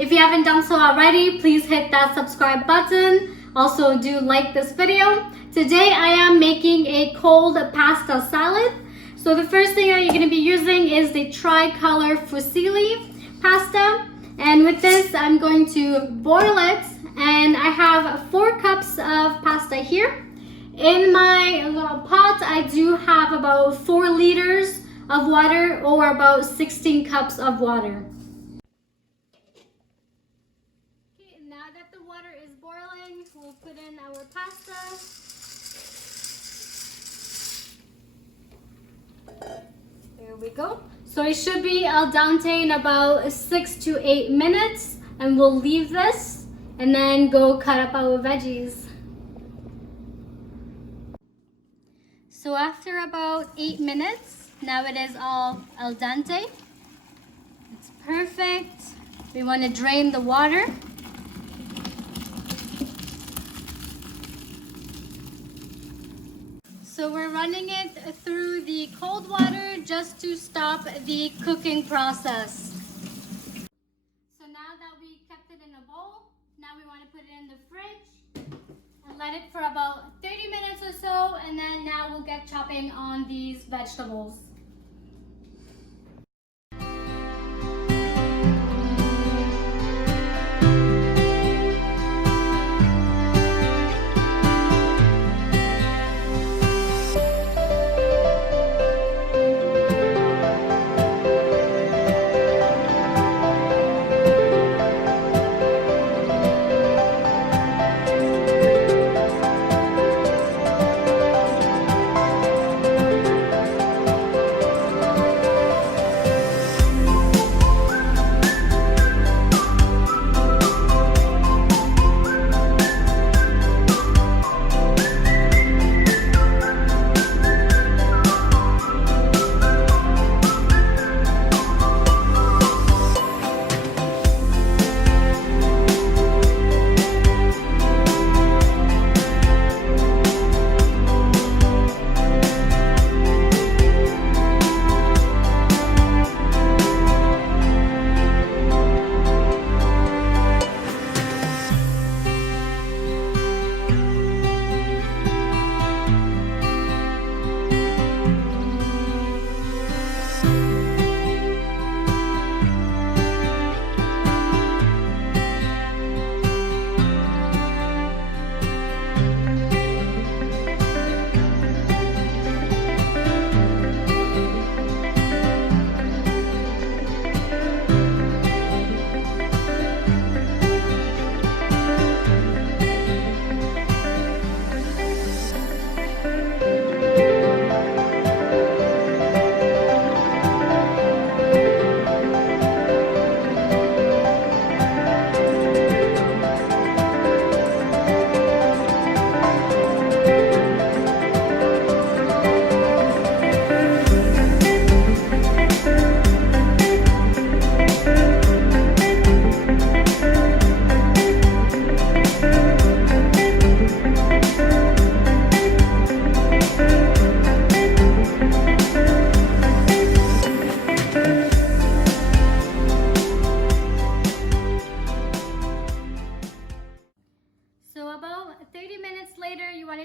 If you haven't done so already, please hit that subscribe button. Also, do like this video. Today, I am making a cold pasta salad. So the first thing that you're going to be using is the tricolor fusilli pasta. And with this, I'm going to boil it. And I have 4 cups of pasta here. In my little pot, I do have about 4 liters of water, or about 16 cups of water. Okay, now that the water is boiling, we'll put in our pasta. There we go. So it should be al dente in about 6 to 8 minutes, and we'll leave this and then go cut up our veggies. So after about 8 minutes, now it is all al dente. It's perfect. We want to drain the water. So we're running it through the cold water just to stop the cooking process. So now that we kept it in a bowl, now we want to put it in the fridge and let it for about 30 minutes or so, and then now we'll get chopping on these vegetables.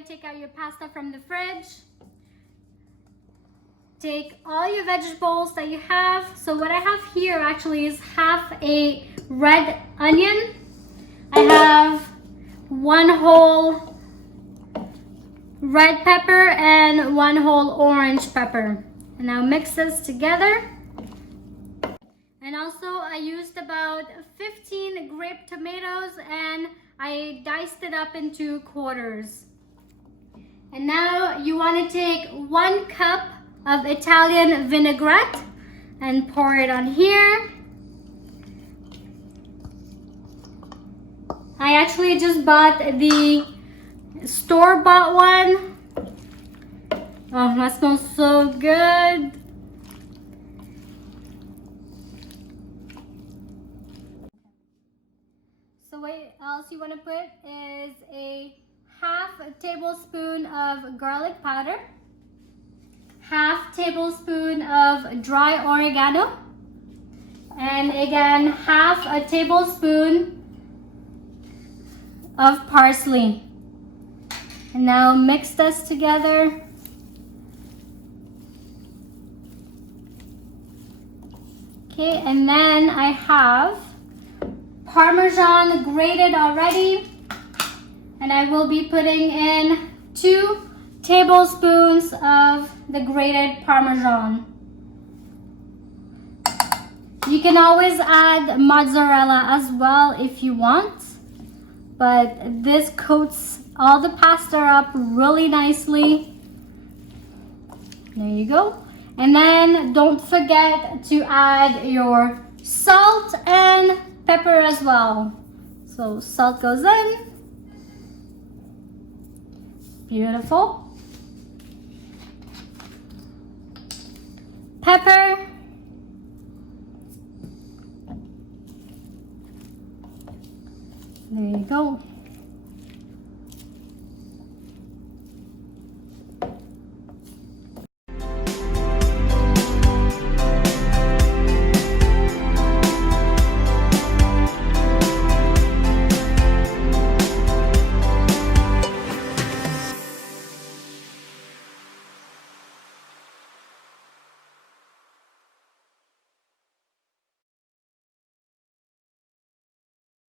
Take out your pasta from the fridge. Take all your vegetables that you have. So what I have here actually is half a red onion. I have 1 whole red pepper and 1 whole orange pepper. And now mix this together. And also I used about 15 grape tomatoes, and I diced it up into quarters. And now you want to take 1 cup of Italian vinaigrette and pour it on here. I actually just bought the store-bought one. Oh, that smells so good. So what else you want to put is a half tablespoon of garlic powder, half tablespoon of dry oregano, And again, half a tablespoon of parsley. And now mix this together. Okay, and then I have Parmesan grated already. And I will be putting in 2 tablespoons of the grated Parmesan. You can always add mozzarella as well if you want, but this coats all the pasta up really nicely. There you go. And then don't forget to add your salt and pepper as well. So salt goes in. Beautiful. Pepper. There you go.